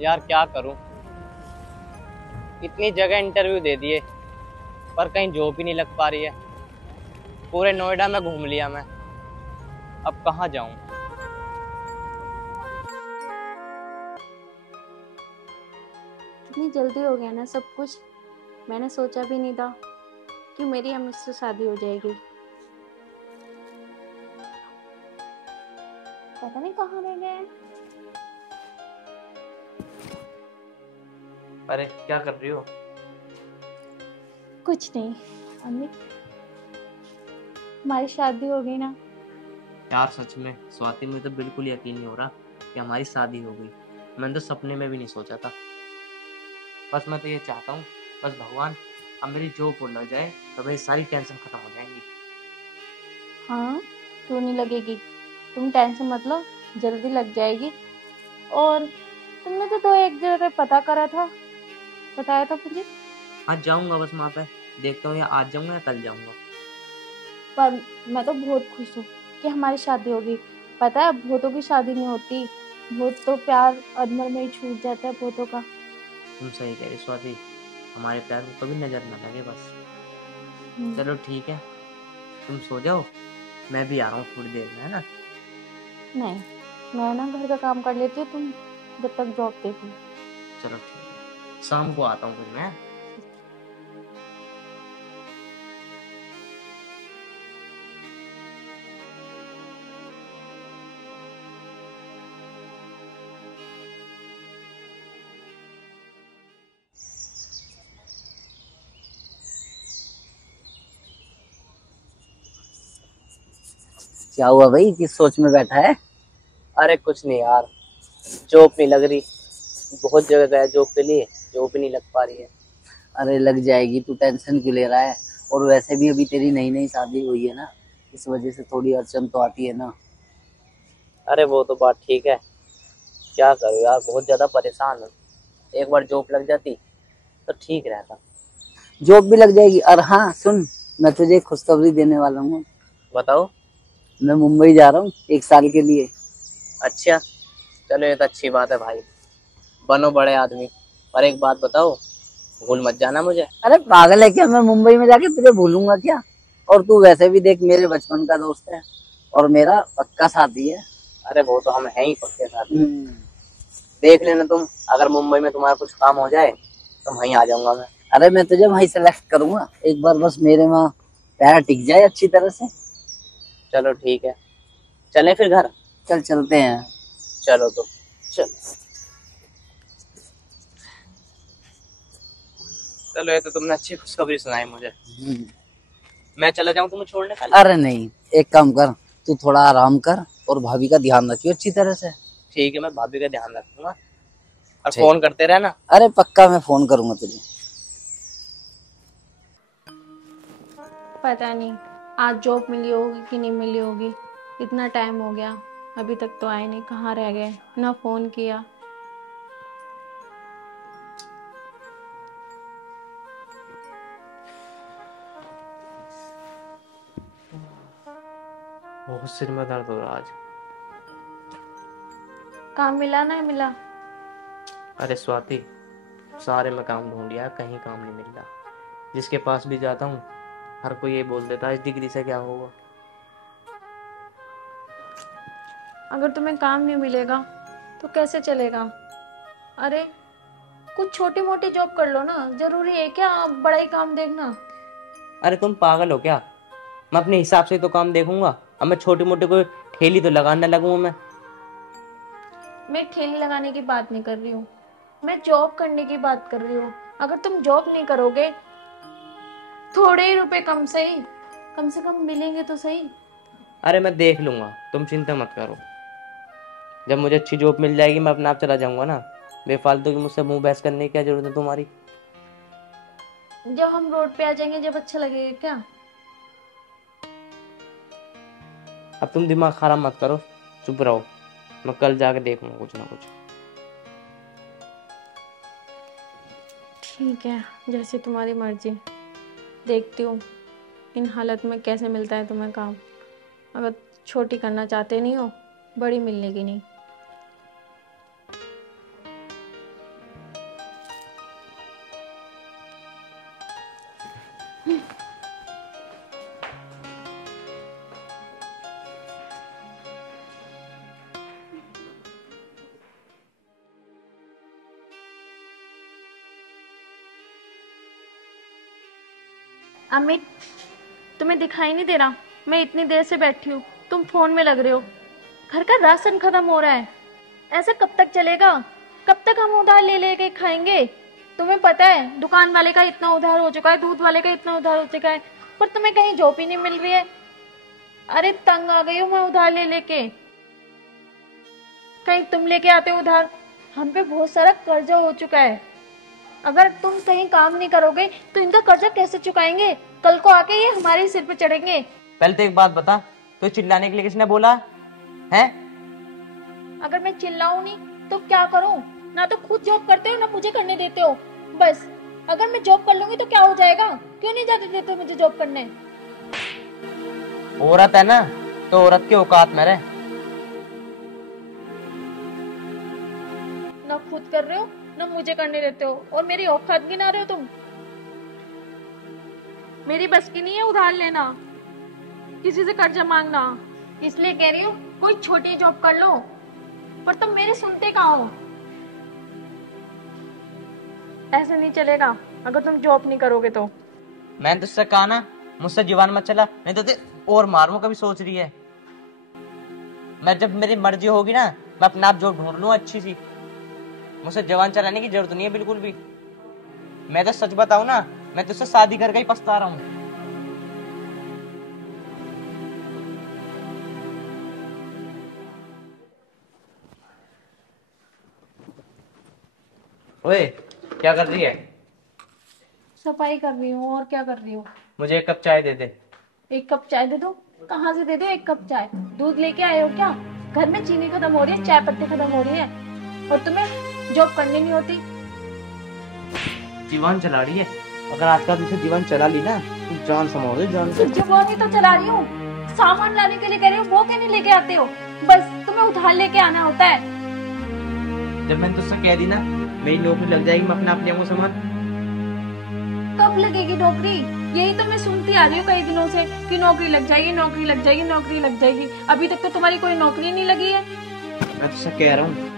यार क्या करूं, इतनी जगह इंटरव्यू दे दिए पर कहीं जॉब ही नहीं लग पा रही है। पूरे नोएडा में घूम लिया मैं, अब कहाँ जाऊं। इतनी जल्दी हो गया ना सब कुछ, मैंने सोचा भी नहीं था कि मेरी अमित से शादी हो जाएगी। पता नहीं कहाँ रह गए। अरे क्या कर रही हो? कुछ नहीं अमित, हमारी शादी हो गई ना। यार सच में स्वाति, मुझे तो बिल्कुल यकीन नहीं हो रहा कि हमारी शादी हो गई। मैंने तो सपने में भी नहीं सोचा था। बस मैं तो ये चाहता हूँ, बस भगवान अब मेरी जॉब लग जाए तो मेरी सारी टेंशन खत्म हो जाएंगी। हाँ क्यों नहीं लगेगी, तुम टेंशन मत लो, जल्दी लग जाएगी। और तुमने तो एक जगह पता करा था, बताया था मुझे। आज जाऊंगा बस वहाँ पे, देखता हूँ या आज जाऊंगा या कल जाऊंगा। पर मैं तो बहुत खुश हूँ कि हमारी शादी होगी। पता है बहुतों की शादी नहीं होती, बहुत तो प्यार अधमर में ही छूट जाता है बहुतों का। तुम सही कह रही स्वाति, हमारे प्यार को कभी नजर न लगे बस। चलो ठीक है, तुम सो जाओ, मैं भी आ रहा हूँ थोड़ी देर में, है ना? नहीं, मैं ना घर का काम कर लेती हूँ, तुम जब तक जॉब देखो। चलो ठीक है, शाम को आता हूँ फिर मैं। क्या हुआ भाई, किस सोच में बैठा है? अरे कुछ नहीं यार, जॉब नहीं लग रही। बहुत जगह गया जॉब के लिए, जॉब ही नहीं लग पा रही है। अरे लग जाएगी, तू टेंशन क्यों ले रहा है? और वैसे भी अभी तेरी नई नई शादी हुई है ना, इस वजह से थोड़ी अड़चन तो आती है ना। अरे वो तो बात ठीक है, क्या करूँ यार, बहुत ज्यादा परेशान हूँ। एक बार जॉब लग जाती तो ठीक रहता। जॉब भी लग जाएगी। और हाँ सुन, मैं तुझे एक खुशखबरी देने वाला हूँ। बताओ। मैं मुंबई जा रहा हूँ 1 साल के लिए। अच्छा, चलो ये तो अच्छी बात है भाई, बनो बड़े आदमी। पर एक बात बताओ, भूल मत जाना मुझे। अरे पागल है क्या, मैं मुंबई में जाके तुझे भूलूंगा क्या? और तू वैसे भी देख मेरे बचपन का दोस्त है और मेरा पक्का साथी है। अरे वो तो हम हैं ही पक्के साथी। देख लेना तुम, अगर मुंबई में तुम्हारा कुछ काम हो जाए तो वहीं आ जाऊंगा मैं। अरे मैं तुझे वहीं सेलेक्ट करूंगा, एक बार बस मेरे वहाँ पैर टिक जाए अच्छी तरह से। चलो ठीक है, चलें फिर घर? चल चलते हैं। चलो तो चलो। चलो ये तो तुमने अच्छी खुशखबरी सुनाई मुझे। मैं चला जाऊं तुम्हें छोड़ने का? अरे नहीं, एक काम कर, तू थोड़ा आराम कर और भाभी का ध्यान रखियो अच्छी तरह से। ठीक है, मैं भाभी का ध्यान रखूंगा और फोन करते रहना। अरे पक्का, मैं फोन करूंगा तुझे। पता नहीं आज जॉब मिली होगी कि नहीं मिली होगी, इतना टाइम हो गया अभी तक तो आए नहीं, कहाँ रह गए, ना फोन किया। बहुत सिर में दर्द हो रहा आज। काम मिला ना मिला? अरे स्वाति, सारे में काम ढूंढ लिया, कहीं काम नहीं मिल रहा। जिसके पास भी जाता हूँ हर कोई ये बोल देता है इस डिग्री से क्या होगा। अगर तुम्हें काम नहीं मिलेगा तो कैसे चलेगा? अरे कुछ छोटी मोटी जॉब कर लो ना, जरूरी है क्या बड़ा ही काम देखना? अरे तुम पागल हो क्या? मैं अपने हिसाब से तो काम देखूंगा। अब मैं छोटी मोटी कोई ठेली तो लगाने लगूंगा मैं ठेली लगाने की बात नहीं कर रही हूँ, मैं जॉब करने की बात कर रही हूँ। अगर तुम जॉब नहीं करोगे, थोड़े ही रुपए कम से कम मिलेंगे तो सही। अरे मैं देख लूंगा, तुम चिंता मत करो। जब मुझे अच्छी जॉब मिल जाएगी मैं अपने आप चला जाऊंगा ना। बेफालतू की मुझसे मुंह बहस करने की क्या जरूरत है तुम्हारी? जब हम रोड पे आ जाएंगे जब अच्छा लगेगा क्या? अब तुम दिमाग खराब मत करो, चुप रहो। मैं कल जाके देखूंगा कुछ ना कुछ। ठीक है, जैसे तुम्हारी मर्जी। देखती हूँ इन हालत में कैसे मिलता है तुम्हें काम। अगर छोटी करना चाहते नहीं हो, बड़ी मिलने की नहीं। अमित, तुम्हें दिखाई नहीं दे रहा? मैं इतनी देर से बैठी हूँ, तुम फोन में लग रहे हो। घर का राशन खत्म हो रहा है, ऐसा कब तक चलेगा? कब तक हम उधार ले लेके खाएंगे? तुम्हें पता है दुकान वाले का इतना उधार हो चुका है, दूध वाले का इतना उधार हो चुका है, पर तुम्हें कहीं जॉब ही नहीं मिल रही है। अरे तंग आ गई हूँ मैं उधार ले लेके। कहीं तुम लेके आते हो उधार? हम पे बहुत सारा कर्जा हो चुका है। अगर तुम कहीं काम नहीं करोगे तो इनका कर्जा कैसे चुकाएंगे? कल को आके ये हमारे सिर पे चढ़ेंगे। पहले तो एक बात बता, तो चिल्लाने के लिए किसने बोला है? अगर मैं चिल्लाऊं नहीं तो क्या करूं? ना तो खुद जॉब करते हो ना मुझे करने देते हो। बस अगर मैं जॉब कर लूंगी तो क्या हो जाएगा? क्यों नहीं जाते देते मुझे जॉब करने? औरत है ना, तो औरत के औकात में रहे। ना खुद कर रहे हो ना मुझे करने देते हो, और मेरी औकात गिना रहे हो तुम। मेरी बस की नहीं है उधार लेना, किसी से कर्जा मांगना। इसलिए कह रही हूँ कोई छोटी जॉब कर लो, पर तुम मेरे सुनते कहाँ हो? ऐसे नहीं चलेगा अगर तुम जॉब नहीं करोगे तो। मैंने तुझसे कहा ना, मुझसे जीवन मत चला, नहीं तो और मारूं। कभी सोच रही है? मैं जब मेरी मर्जी होगी ना, मैं अपने आप जॉब ढूंढ लूं अच्छी सी। मुझसे जवान चलाने की जरूरत नहीं है बिल्कुल भी। मैं तो सच बताऊं ना, मैं तुझसे शादी करके ही पछता रहा हूँ। ओए, क्या कर रही है? सफाई कर रही हूँ, और क्या कर रही हूँ? मुझे एक कप चाय दे दे। एक कप चाय दे दो? कहाँ से दे दो एक कप चाय? दूध लेके आए हो क्या? घर में चीनी खत्म हो रही है, चाय पत्ती खत्म हो रही है, और तुम्हें जॉब करनी नहीं होती। जीवन चला रही है। अगर आज का तुमसे जीवन चला ली ना, तुम जान संभालो जान से। जवानी तो चला रही हूँ, सामान लाने के लिए कह रही हूँ, वो क्यों नहीं लेके आते हो? बस तुम्हें उधार लेके आना होता है। जब मैंने तुझसे कह दी ना मेरी नौकरी लग जाएगी, मैं अपने आप सामान। कब लगेगी नौकरी? यही तो मैं सुनती आ रही हूँ कई दिनों से कि नौकरी लग जाएगी, नौकरी लग जाएगी, नौकरी लग जाएगी। अभी तक तो तुम्हारी कोई नौकरी नहीं लगी है। मैं तुझसे कह रहा हूँ,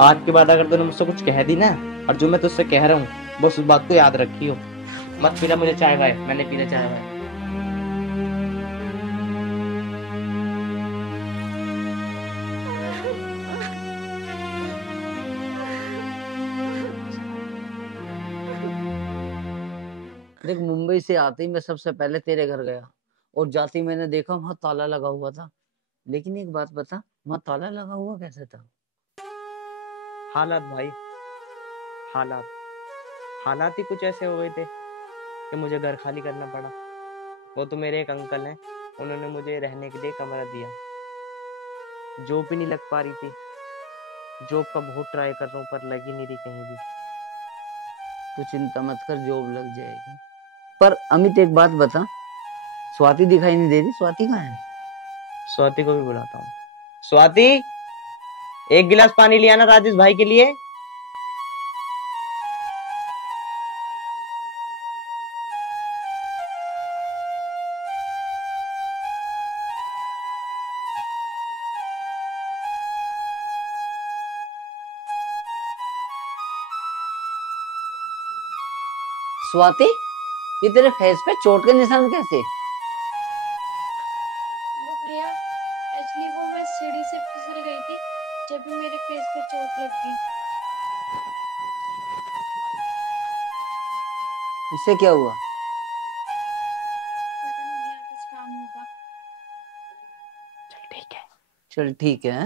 आज के बाद अगर तूने मुझसे कुछ कह दी ना, और जो मैं तुझसे कह रहा हूँ, बस उस बात को याद रखियो। मत पीला मुझे चाय वाय, मैंने पीला चाय वाय। देख, मुंबई से आते ही मैं सबसे पहले तेरे घर गया, और जाते ही मैंने देखा वहां ताला लगा हुआ था। लेकिन एक बात बता, वहां ताला लगा हुआ कैसे था? हालात भाई, हालात हालात ही कुछ ऐसे हो गए थे कि मुझे घर खाली करना पड़ा। वो तो मेरे एक अंकल हैं, उन्होंने मुझे रहने के लिए कमरा दिया। जॉब भी नहीं लग पा रही थी। जॉब का बहुत ट्राई कर रहा हूँ पर लग ही नहीं रही कहीं भी। तू चिंता मत कर, जॉब लग जाएगी। पर अमित एक बात बता, स्वाति दिखाई नहीं दे रही, स्वाति कहाँ है? स्वाति को भी बुलाता हूँ। स्वाति, एक गिलास पानी ले आना राजेश भाई के लिए। स्वाति, ये तेरे फेस पे चोट के निशान कैसे? वो भैया, एक्चुअली वो मैं सीढ़ी से फिसल गई थी जब भी मेरे फेस पे चोट लग गई। इससे क्या हुआ? पता नहीं भैया, कुछ काम होगा। चल ठीक है।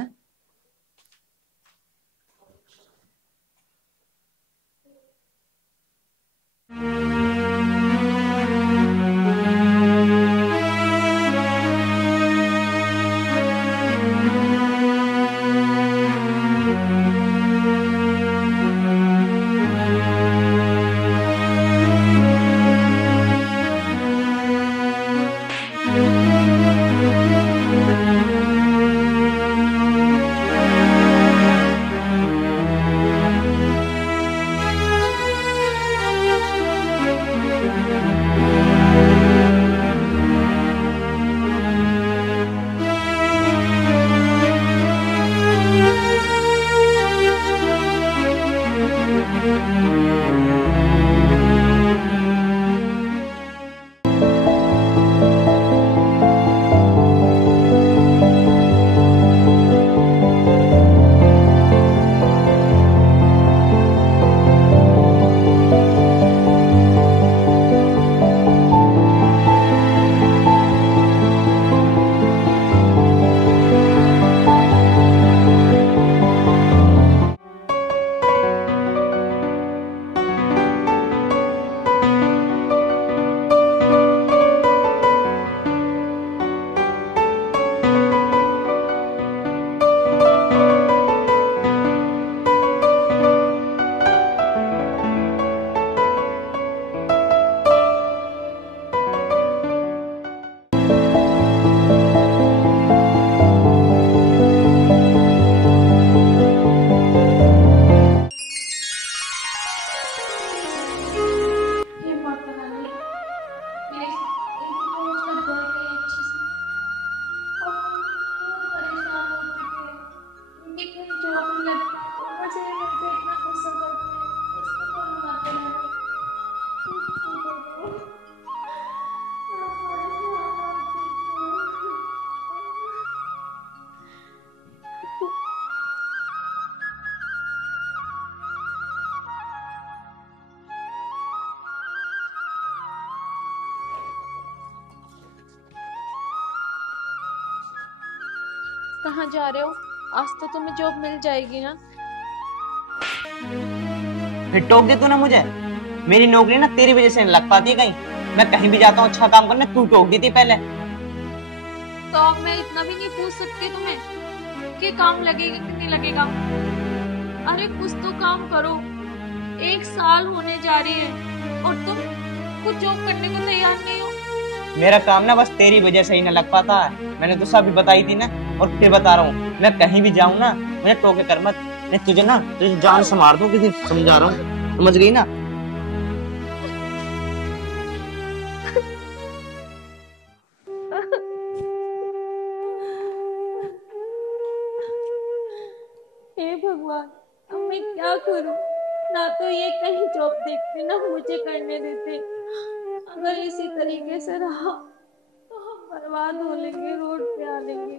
ये माता रानी, मेरे इनको रोज लग जाएगा ये अच्छे से। और बहुत परेशान हो चुके हैं, उनकी कहीं जॉब नहीं लगती, ऊपर से ये मेरे पे इतना गुस्सा करते हैं। इसको कौन माता रानी, इसको कौन? मैं परेशान हो चुकी हूँ। कहाँ जा रहे हो? आज तो तुम्हें जॉब मिल जाएगी ना। फिर टोक दे तू ना मुझे। मेरी नौकरी ना तेरी वजह से नहीं लग पाती है कहीं। मैं कहीं भी जाता हूँ अच्छा काम करने, तू टोक दी थी पहले। तो अब मैं इतना भी नहीं पूछ सकती तुम्हें कि काम लगेगा कि नहीं लगेगा। अरे कुछ तो काम करो, 1 साल होने जा रही है और तुम कुछ जॉब करने को तैयार नहीं हो। मेरा काम ना बस तेरी वजह से ही ना लग पाता है। मैंने तो सब बताई थी ना, और फिर बता रहा हूँ, मैं कहीं भी जाऊँ ना मुझे टोके कर मत। मैं तुझे जान से मार दूं, किसी समझा रहा हूँ, समझ गई ना? हे भगवान, अब मैं क्या करूं? ना तो ये कहीं जॉब देखते ना मुझे करने देते। अगर इसी तरीके से रहा तो हम बर्बाद हो लेंगे, रोड पे आ लेंगे।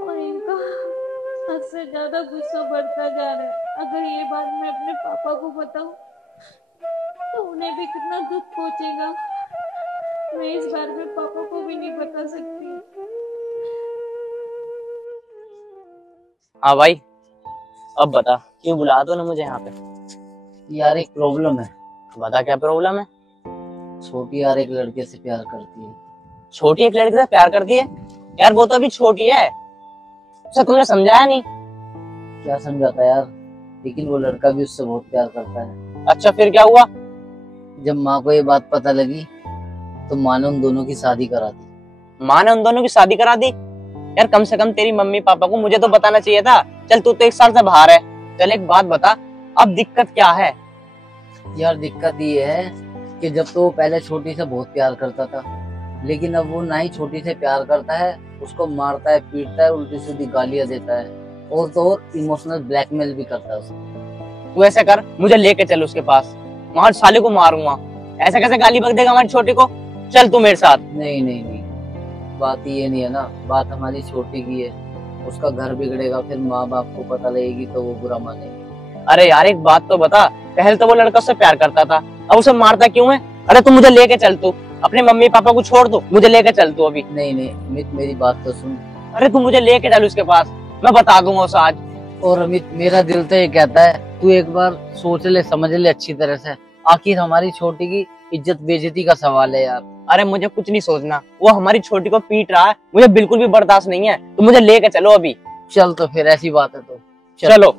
और इनका हद से ज्यादा गुस्सा बढ़ता जा रहा है। अगर ये बात मैं अपने पापा को बताऊं तो उन्हें भी कितना दुख पहुंचेगा। मैं इस बारे में पापा को भी नहीं बता सकती। हाँ भाई, अब बता क्यों बुला दो ना मुझे यहाँ पे? यार एक प्रॉब्लम है। बता क्या प्रॉब्लम है? छोटी यार एक लड़के से प्यार करती है। छोटी एक लड़की से प्यार करती है? यार वो तो अभी छोटी है, उसे तुमने समझाया नहीं? क्या समझाता यार, लेकिन वो लड़का भी उससे बहुत प्यार करता है। अच्छा फिर क्या हुआ? जब माँ को ये बात पता लगी तो माँ ने उन दोनों की शादी करा दी। माँ ने उन दोनों की शादी करा दी? यार कम से कम तेरी मम्मी पापा को मुझे तो बताना चाहिए था। चल तू तो 1 साल से बाहर है। चल एक बात बता, अब दिक्कत क्या है? यार दिक्कत ये है कि जब तो वो पहले छोटी से बहुत प्यार करता था, लेकिन अब वो ना ही छोटी से प्यार करता है, उसको मारता है, पीटता है, उल्टी सीधी गालियां देता है, और तो और इमोशनल ब्लैकमेल भी करता है उसको। तू ऐसा कर, मुझे लेके चल उसके पास, वहां साले को मारूंगा। ऐसा कैसे गाली बक देगा हमारी छोटी को? चल तू मेरे साथ। नहीं नहीं नहीं, बात ये नहीं है ना, बात हमारी छोटी की है। उसका घर बिगड़ेगा, फिर माँ बाप को पता लगेगी तो वो बुरा मानेंगे। अरे यार एक बात तो बता, पहले तो वो लड़का उससे प्यार करता था, अब उसे मारता क्यों है? अरे तू मुझे लेके चल, तू अपने मम्मी पापा को छोड़ दो, मुझे लेके चल तू अभी। नहीं नहीं अमित, मेरी बात तो सुन। अरे तू मुझे लेके चल उसके पास, मैं बता दूंगा उसे आज। और अमित, मेरा दिल तो ये कहता है तू एक बार सोच ले, समझ ले अच्छी तरह से। आखिर हमारी छोटी की इज्जत बेइज्जती का सवाल है यार। अरे मुझे कुछ नहीं सोचना, वो हमारी छोटी को पीट रहा है, मुझे बिल्कुल भी बर्दाश्त नहीं है, तो मुझे लेके चलो अभी। चल तो फिर ऐसी बात है तो चलो।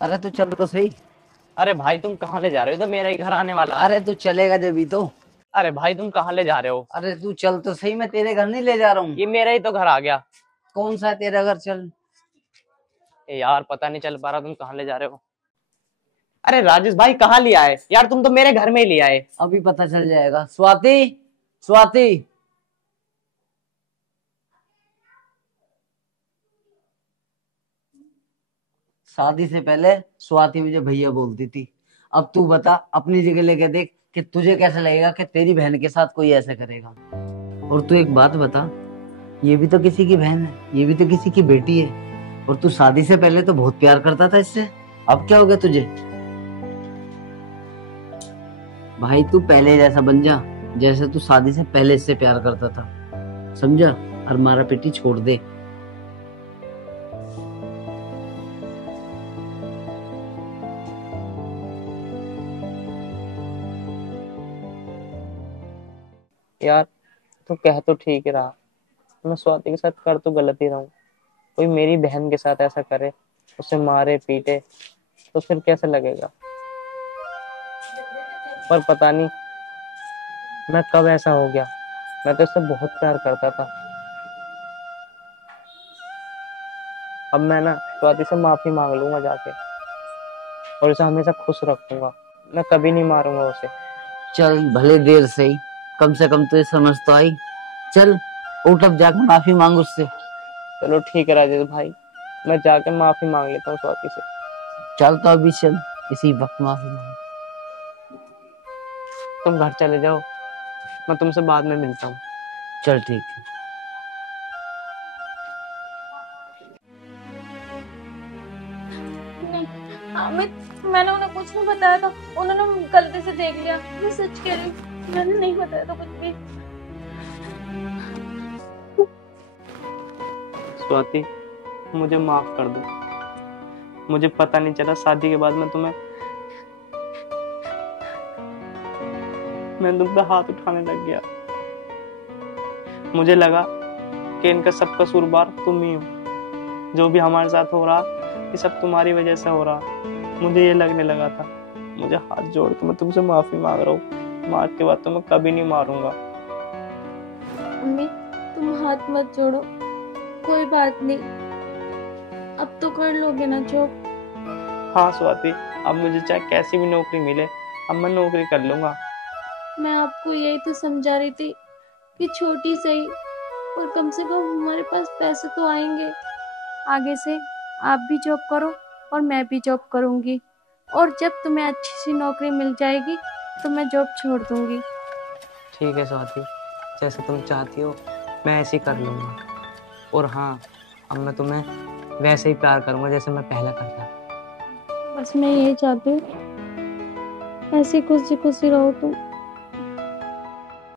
अरे तू चल तो सही। अरे भाई तुम कहाँ ले जा रहे हो? तो मेरा ही घर आने वाला है। अरे तू चलेगा जब भी तो। अरे भाई तुम कहाँ ले जा रहे हो? अरे तू चल तो सही, मैं तेरे घर नहीं ले जा रहा हूँ। ये मेरा ही तो घर आ गया। कौन सा है तेरा घर? चल। यार पता नहीं चल पा रहा तुम कहाँ ले जा रहे हो। अरे राजेश भाई कहाँ ले आए यार? तुम तो मेरे घर में ही ले आए। अभी पता चल जाएगा। स्वाति, स्वाति, शादी से पहले स्वाति मुझे भैया बोलती थी। अब तू बता, अपनी जगह लेके देख कि तुझे कैसा लगेगा कि तेरी बहन के साथ कोई ऐसा करेगा। और तू एक बात बता, ये भी तो किसी की बहन है, ये भी तो किसी की बेटी है। और तू शादी से पहले तो बहुत प्यार करता था इससे, अब क्या हो गया तुझे? भाई तू पहले जैसा बन जा, जैसे तू शादी से पहले इससे प्यार करता था, समझा? और मारा पिटी छोड़ दे। यार तू कह तो ठीक ही रहा, मैं स्वाति के साथ कर तो गलत ही रहा हूँ। कोई मेरी बहन के साथ ऐसा करे, उसे मारे पीटे, तो फिर कैसे लगेगा? पर पता नहीं मैं कब ऐसा हो गया, मैं तो उससे बहुत प्यार करता था। अब मैं ना स्वाति से माफी मांग लूंगा जाके, और उसे हमेशा खुश रखूंगा, मैं कभी नहीं मारूंगा उसे। चल भले देर से ही, कम से कम तो ये समझ तो आई। चल उठ, अब जाकर माफी मांग उससे। चलो ठीक है राजेश भाई, मैं जाके माफी मांग लेता हूँ स्वाति से। चल तो अभी चल, इसी वक्त माफी मांग। तुम घर चले जाओ, मैं तुमसे बाद में मिलता हूँ। चल ठीक है। नहीं अमित, मैंने उन्हें कुछ नहीं बताया था, उन्होंने गलती से देख लिया। मैं सच कह रही हूँ, मैंने नहीं बताया था कुछ भी। स्वाति मुझे माफ कर दो, मुझे पता नहीं चला शादी के बाद मैं तुम पे हाथ उठाने लग गया। मुझे लगा कि इनका सब कसूरवार तुम ही हो, जो भी हमारे साथ हो रहा ये सब तुम्हारी वजह से हो रहा, मुझे ये लगने लगा था। मुझे हाथ जोड़ के मैं तुमसे माफी मांग रहा हूँ, आज के बाद तो मैं कभी नहीं मारूंगा। अम्मी तुम हाथ मत जोड़ो, कोई बात नहीं, अब तो कर लोगे ना जॉब? हाँ स्वाति, अब मुझे चाहे कैसी भी नौकरी मिले, अब मैं नौकरी कर लूंगा। मैं आपको यही तो समझा रही थी कि छोटी सही, और कम से कम हमारे पास पैसे तो आएंगे। आगे से आप भी जॉब करो और मैं भी जॉब करूंगी, और जब तुम्हें अच्छी सी नौकरी मिल जाएगी तो मैं जॉब छोड़ दूंगी। ठीक है स्वाति, जैसे तुम चाहती हो मैं ऐसे ही कर लूंगा। और हाँ, अब मैं तुम्हें वैसे ही प्यार करूंगा जैसे मैं पहले करता था। बस मैं यही चाहती हूँ, ऐसी खुशी खुशी रहो तुम।